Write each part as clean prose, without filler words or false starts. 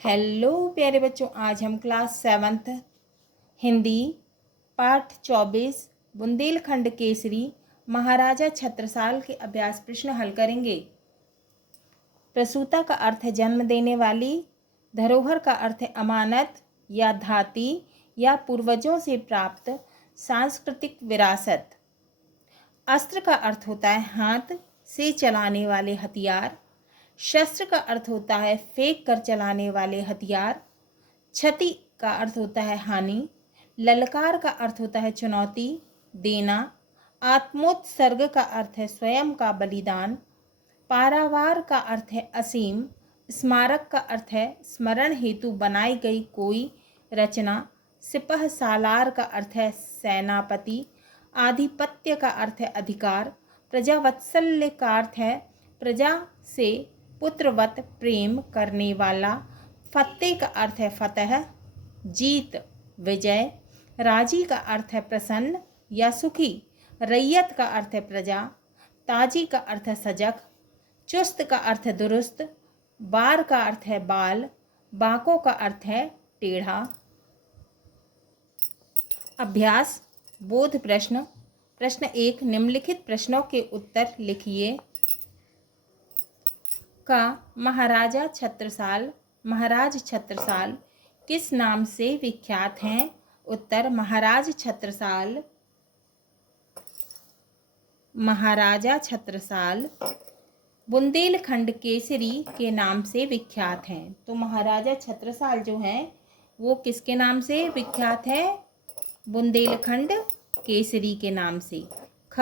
Hello प्यारे बच्चों, आज हम क्लास 7th हिंदी पाठ 24 बुंदेलखंड केसरी महाराजा छत्रसाल के अभ्यास प्रश्न हल करेंगे। प्रसूता का अर्थ है जन्म देने वाली, धरोहर का अर्थ है अमानत या धाती या पूर्वजों से प्राप्त सांस्कृतिक विरासत। अस्त्र का अर्थ होता है हाथ से चलाने वाले हथियार। शस्त्र का अर्थ होता है फेंक कर चलाने वाले हथियार। क्षति का अर्थ होता है हानि। ललकार का अर्थ होता है चुनौती देना। आत्मोत्सर्ग का अर्थ है स्वयं का बलिदान। पारावार का अर्थ है असीम। स्मारक का अर्थ है स्मरण हेतु बनाई गई कोई रचना। सिपह सालार का अर्थ है सेनापति। आधिपत्य का अर्थ है अधिकार। प्रजावत्सल्य का अर्थ है प्रजा से पुत्रवत प्रेम करने वाला। फतेह का अर्थ है फतह जीत विजय। राजी का अर्थ है प्रसन्न या सुखी। रैयत का अर्थ है प्रजा। ताजी का अर्थ है सजग। चुस्त का अर्थ है दुरुस्त। बार का अर्थ है बाल। बांकों का अर्थ है टेढ़ा। अभ्यास बोध प्रश्न। प्रश्न 1, निम्नलिखित प्रश्नों के उत्तर लिखिए। का महाराज छत्रसाल किस नाम से विख्यात हैं? उत्तर, महाराजा छत्रसाल बुंदेलखंड केसरी के नाम से विख्यात हैं। तो महाराजा छत्रसाल जो हैं वो किसके नाम से विख्यात है? बुंदेलखंड केसरी के नाम से। ख,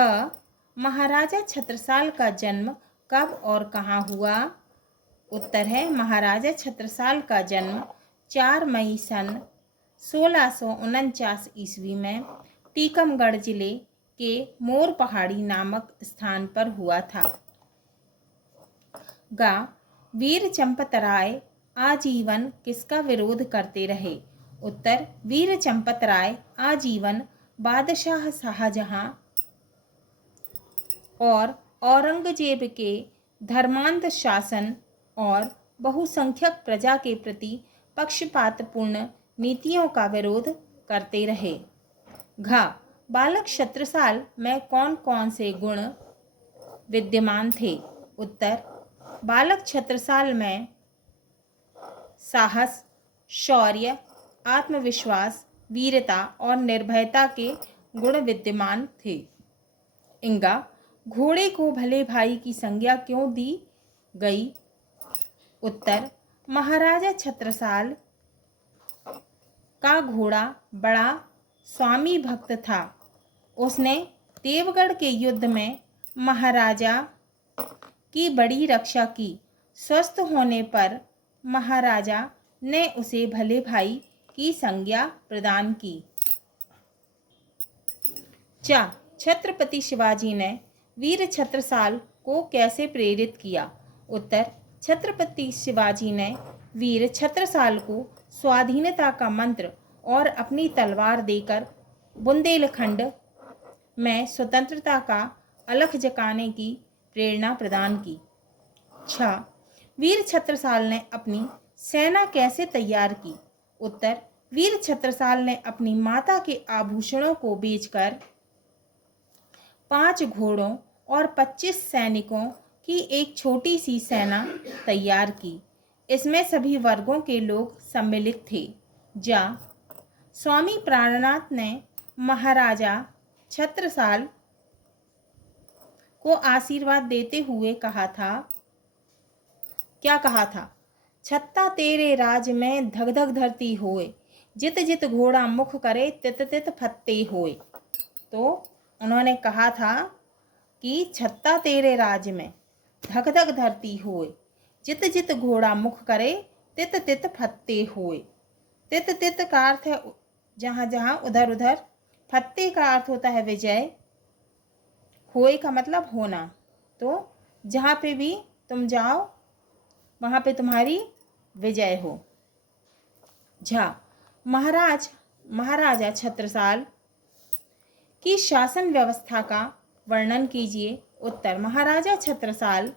महाराजा छत्रसाल का जन्म कब और कहाँ हुआ? उत्तर है, महाराजा छत्रसाल का जन्म 4 मई सन 1649 ईस्वी में टीकमगढ़ जिले के मोर पहाड़ी नामक स्थान पर हुआ था। गा, वीर चंपतराय आजीवन किसका विरोध करते रहे? उत्तर, वीर चंपतराय आजीवन बादशाह शाहजहां और औरंगजेब के धर्मांध शासन और बहुसंख्यक प्रजा के प्रति पक्षपातपूर्ण नीतियों का विरोध करते रहे। घ, बालक छत्रसाल में कौन कौन से गुण विद्यमान थे? उत्तर, बालक छत्रसाल में साहस, शौर्य, आत्मविश्वास, वीरता और निर्भयता के गुण विद्यमान थे। इंगा, घोड़े को भले भाई की संज्ञा क्यों दी गई? उत्तर, महाराजा छत्रसाल का घोड़ा बड़ा स्वामी भक्त था। उसने देवगढ़ के युद्ध में महाराजा की बड़ी रक्षा की। स्वस्थ होने पर महाराजा ने उसे भले भाई की संज्ञा प्रदान की। चा, छत्रपति शिवाजी ने वीर छत्रसाल को कैसे प्रेरित किया? उत्तर, छत्रपति शिवाजी ने वीर छत्रसाल को स्वाधीनता का मंत्र और अपनी तलवार देकर बुंदेलखंड में स्वतंत्रता का अलख जगाने की प्रेरणा प्रदान की। छ, वीर छत्रसाल ने अपनी सेना कैसे तैयार की? उत्तर, वीर छत्रसाल ने अपनी माता के आभूषणों को बेचकर 5 घोड़ों और 25 सैनिकों की एक छोटी सी सेना तैयार की। इसमें सभी वर्गों के लोग सम्मिलित थे। जा, स्वामी प्राणनाथ ने महाराजा छत्रसाल को आशीर्वाद देते हुए कहा था, क्या कहा था? छत्ता तेरे राज में धग धग धरती होए, जित जित घोड़ा मुख करे तित तित फत्ते होए। तो उन्होंने कहा था कि छत्ता तेरे राज में धक धक धरती होए, जित जित घोड़ा मुख करे तित तित फत्ते होए। तित तित का अर्थ है जहाँ जहाँ उधर उधर। फत्ते का अर्थ होता है विजय। होए का मतलब होना। तो जहाँ पे भी तुम जाओ वहाँ पे तुम्हारी विजय हो। झा, महाराजा छत्रसाल की शासन व्यवस्था का वर्णन कीजिए। उत्तर, महाराजा छत्रसाल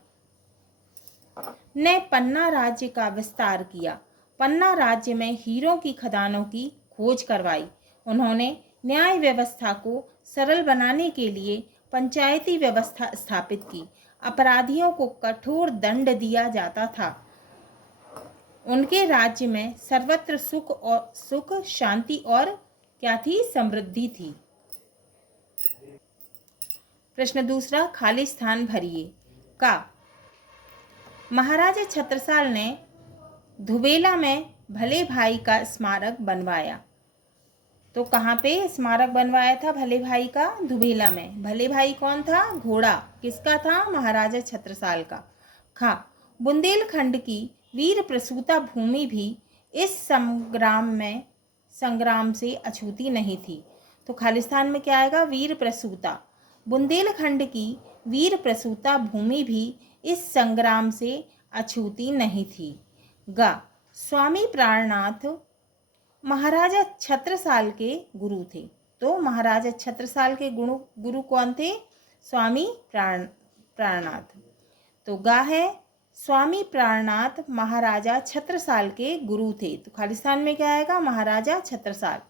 ने पन्ना राज्य का विस्तार किया। पन्ना राज्य में हीरों की खदानों की खोज करवाई। उन्होंने न्याय व्यवस्था को सरल बनाने के लिए पंचायती व्यवस्था स्थापित की। अपराधियों को कठोर दंड दिया जाता था। उनके राज्य में सर्वत्र सुख शांति और क्या थी? समृद्धि थी। प्रश्न दूसरा, खाली स्थान भरिए। का महाराजा छत्रसाल ने धुबेला में भले भाई का स्मारक बनवाया। तो कहाँ पे स्मारक बनवाया था भले भाई का? धुबेला में। भले भाई कौन था? घोड़ा। किसका था? महाराजा छत्रसाल का। खा बुंदेलखंड की वीर प्रसूता भूमि भी इस संग्राम से अछूती नहीं थी। तो खालिस्तान में क्या आएगा? वीर प्रसूता। बुंदेलखंड की वीर प्रसूता भूमि भी इस संग्राम से अछूती नहीं थी। गा स्वामी प्राणनाथ महाराजा छत्रसाल के गुरु थे। तो महाराजा छत्रसाल के गुरु कौन थे? स्वामी प्राणनाथ। तो गा है स्वामी प्राणनाथ महाराजा छत्रसाल के गुरु थे। तो खालिस्तान में क्या आएगा? महाराजा छत्रसाल।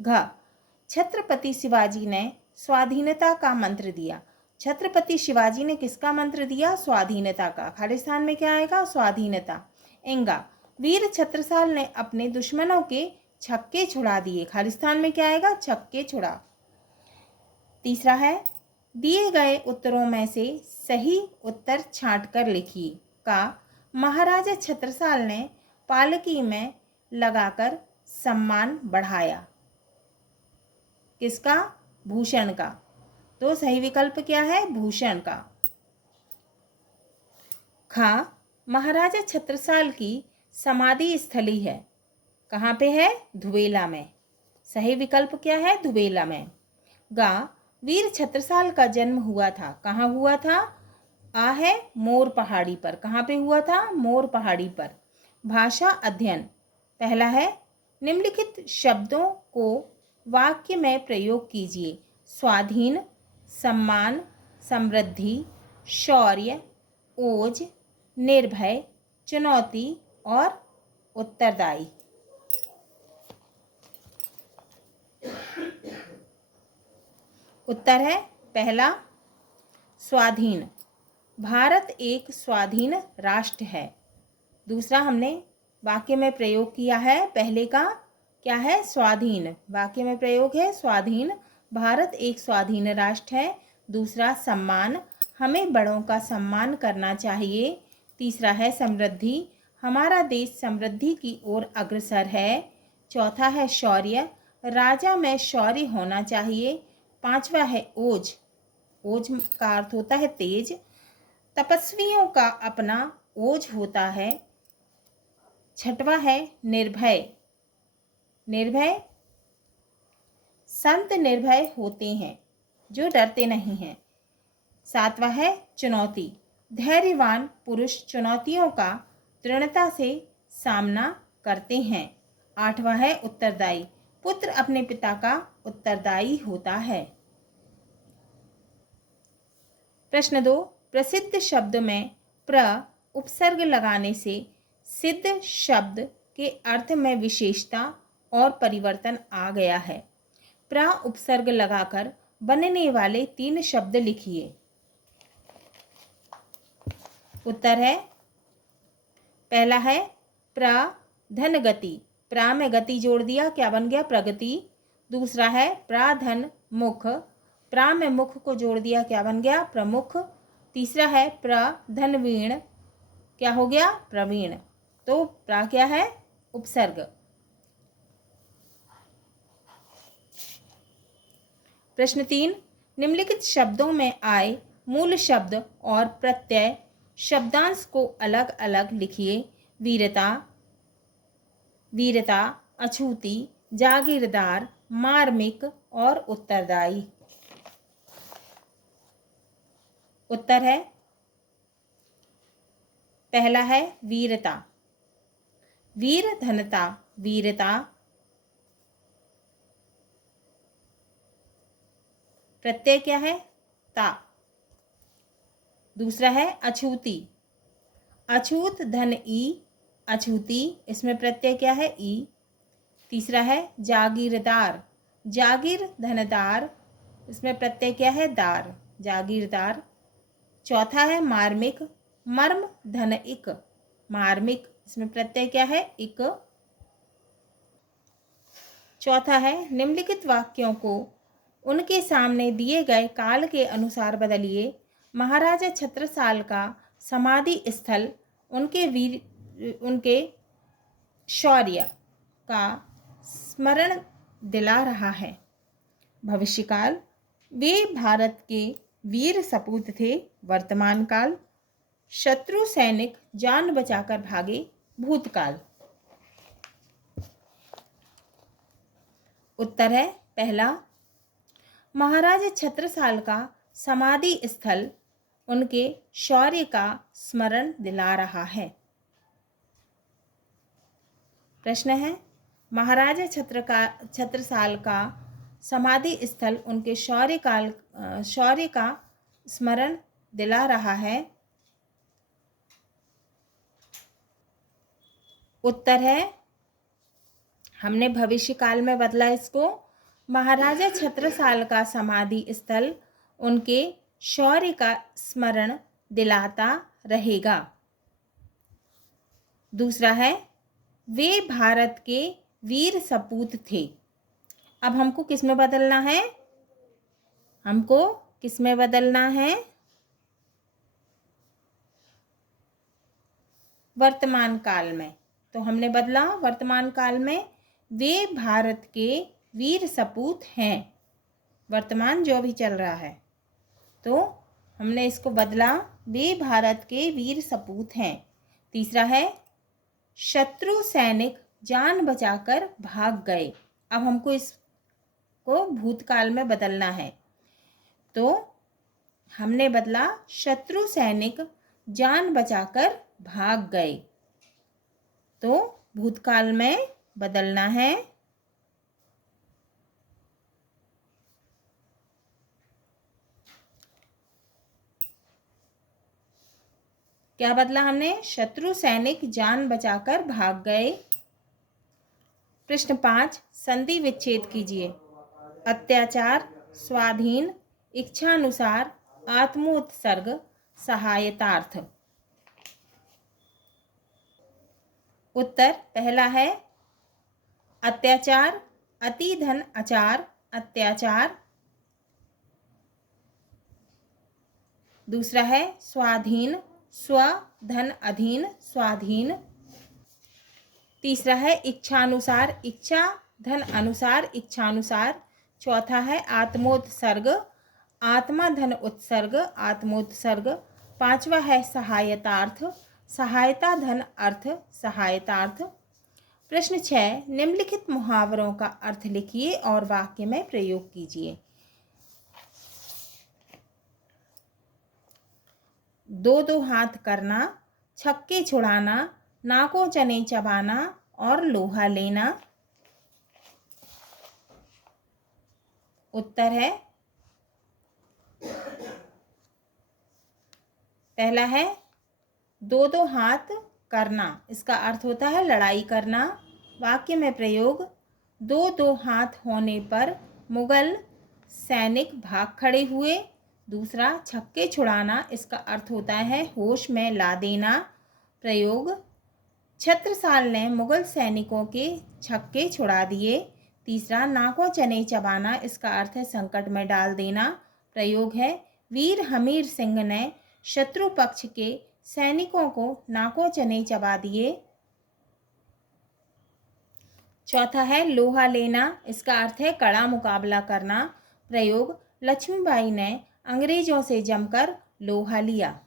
घ छत्रपति शिवाजी ने स्वाधीनता का मंत्र दिया। छत्रपति शिवाजी ने किसका मंत्र दिया? स्वाधीनता का। खालिस्तान में क्या आएगा? स्वाधीनता। इंगा वीर छत्रसाल ने अपने दुश्मनों के छक्के छुड़ा दिए। खालिस्तान में क्या आएगा? छक्के छुड़ा। तीसरा है दिए गए उत्तरों में से सही उत्तर छांटकर लिखिए। का महाराजा छत्रसाल ने पालकी में लगाकर सम्मान बढ़ाया। किसका? भूषण का। तो सही विकल्प क्या है? भूषण का। खा महाराजा छत्रसाल की समाधि स्थली है। कहाँ पे है? धुबेला में। सही विकल्प क्या है? धुबेला में। गा वीर छत्रसाल का जन्म हुआ था। कहाँ हुआ था? आ है मोर पहाड़ी पर। कहाँ पे हुआ था? मोर पहाड़ी पर। भाषा अध्ययन। पहला है निम्नलिखित शब्दों को वाक्य में प्रयोग कीजिए। स्वाधीन, सम्मान, समृद्धि, शौर्य, ओज, निर्भय, चुनौती और उत्तरदायी। उत्तर है पहला स्वाधीन। भारत एक स्वाधीन राष्ट्र है। दूसरा हमने वाक्य में प्रयोग किया है। पहले का क्या है? स्वाधीन। वाक्य में प्रयोग है स्वाधीन। भारत एक स्वाधीन राष्ट्र है। दूसरा सम्मान, हमें बड़ों का सम्मान करना चाहिए। तीसरा है समृद्धि, हमारा देश समृद्धि की ओर अग्रसर है। चौथा है शौर्य, राजा में शौर्य होना चाहिए। पांचवा है ओज, ओज का अर्थ होता है तेज, तपस्वियों का अपना ओज होता है। छठवा है निर्भय, निर्भय संत निर्भय होते हैं जो डरते नहीं हैं। सातवां है चुनौती, धैर्यवान पुरुष चुनौतियों का दृढ़ता से सामना करते हैं। आठवां है उत्तरदायी, पुत्र अपने पिता का उत्तरदायी होता है। प्रश्न 2, प्रसिद्ध शब्द में प्र उपसर्ग लगाने से सिद्ध शब्द के अर्थ में विशेषता और परिवर्तन आ गया है। प्र उपसर्ग लगाकर बनने वाले 3 शब्द लिखिए। उत्तर है पहला है प्रधन गति, प्रा में गति जोड़ दिया, क्या बन गया? प्रगति। दूसरा है प्राधन मुख, प्रा में मुख को जोड़ दिया, क्या बन गया? प्रमुख। तीसरा है प्रधनवीण, क्या हो गया? प्रवीण। तो प्रा क्या है? उपसर्ग। प्रश्न 3, निम्नलिखित शब्दों में आए मूल शब्द और प्रत्यय शब्दांश को अलग अलग लिखिए। वीरता, वीरता, अछूती, जागीरदार, मार्मिक और उत्तरदायी। उत्तर है पहला है वीरता, वीर धनता, वीरता। प्रत्यय क्या है? ता। दूसरा है अछूती, अछूत धन ई, अछूती, इसमें प्रत्यय क्या है? ई। तीसरा है जागीरदार, जागीर धनदार, इसमें प्रत्यय क्या है? दार, जागीरदार। चौथा है मार्मिक, मर्म धन इक, मार्मिक, इसमें प्रत्यय क्या है? इक। चौथा है निम्नलिखित वाक्यों को उनके सामने दिए गए काल के अनुसार बदलिए। महाराजा छत्रसाल का समाधि स्थल उनके शौर्य का स्मरण दिला रहा है। भविष्यकाल, वे भारत के वीर सपूत थे। वर्तमान काल, शत्रु सैनिक जान बचाकर भागे। भूतकाल। उत्तर है पहला, महाराजा छत्रसाल का समाधि स्थल उनके शौर्य का स्मरण दिला रहा है। प्रश्न है, महाराजा छत्रसाल का समाधि स्थल उनके शौर्य का स्मरण दिला रहा है। उत्तर है, हमने भविष्य काल में बदला इसको। महाराजा छत्रसाल का समाधि स्थल उनके शौर्य का स्मरण दिलाता रहेगा। दूसरा है, वे भारत के वीर सपूत थे। अब हमको किस में बदलना है? हमको किस में बदलना है? वर्तमान काल में। तो हमने बदला वर्तमान काल में, वे भारत के वीर सपूत हैं। वर्तमान जो भी चल रहा है, तो हमने इसको बदला, वे भारत के वीर सपूत हैं। तीसरा है, शत्रु सैनिक जान बचाकर भाग गए। अब हमको इसको भूतकाल में बदलना है, तो हमने बदला शत्रु सैनिक जान बचाकर भाग गए। तो भूतकाल में बदलना है। क्या बदला हमने? शत्रु सैनिक जान बचाकर भाग गए। प्रश्न 5, संधि विच्छेद कीजिए। अत्याचार, स्वाधीन, इच्छानुसार, आत्मोत्सर्ग, सहायतार्थ। उत्तर पहला है अत्याचार, अति धन अचार, अत्याचार। दूसरा है स्वाधीन, स्व धन अधीन, स्वाधीन। तीसरा है इच्छानुसार, इच्छा धन अनुसार, इच्छानुसार। चौथा है आत्मोत्सर्ग, आत्मा धन उत्सर्ग, आत्मोत्सर्ग। पांचवा है सहायतार्थ, सहायता धन अर्थ, सहायतार्थ। प्रश्न 6, निम्नलिखित मुहावरों का अर्थ लिखिए और वाक्य में प्रयोग कीजिए। दो दो हाथ करना, छक्के छुड़ाना, नाकों चने चबाना और लोहा लेना। उत्तर है पहला है दो दो हाथ करना, इसका अर्थ होता है लड़ाई करना। वाक्य में प्रयोग, दो दो हाथ होने पर मुगल सैनिक भाग खड़े हुए। दूसरा छक्के छुड़ाना, इसका अर्थ होता है होश में ला देना। प्रयोग, छत्रसाल ने मुगल सैनिकों के छक्के छुड़ा दिए। तीसरा नाकों चने चबाना, इसका अर्थ है संकट में डाल देना। प्रयोग है, वीर हमीर सिंह ने शत्रु पक्ष के सैनिकों को नाकों चने चबा दिए। चौथा है लोहा लेना, इसका अर्थ है कड़ा मुकाबला करना। प्रयोग, लक्ष्मीबाई ने अंग्रेजों से जमकर लोहा लिया।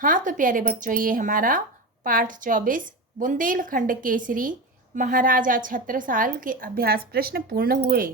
हाँ तो प्यारे बच्चों, ये हमारा पाठ 24 बुंदेलखंड केसरी महाराजा छत्रसाल के अभ्यास प्रश्न पूर्ण हुए।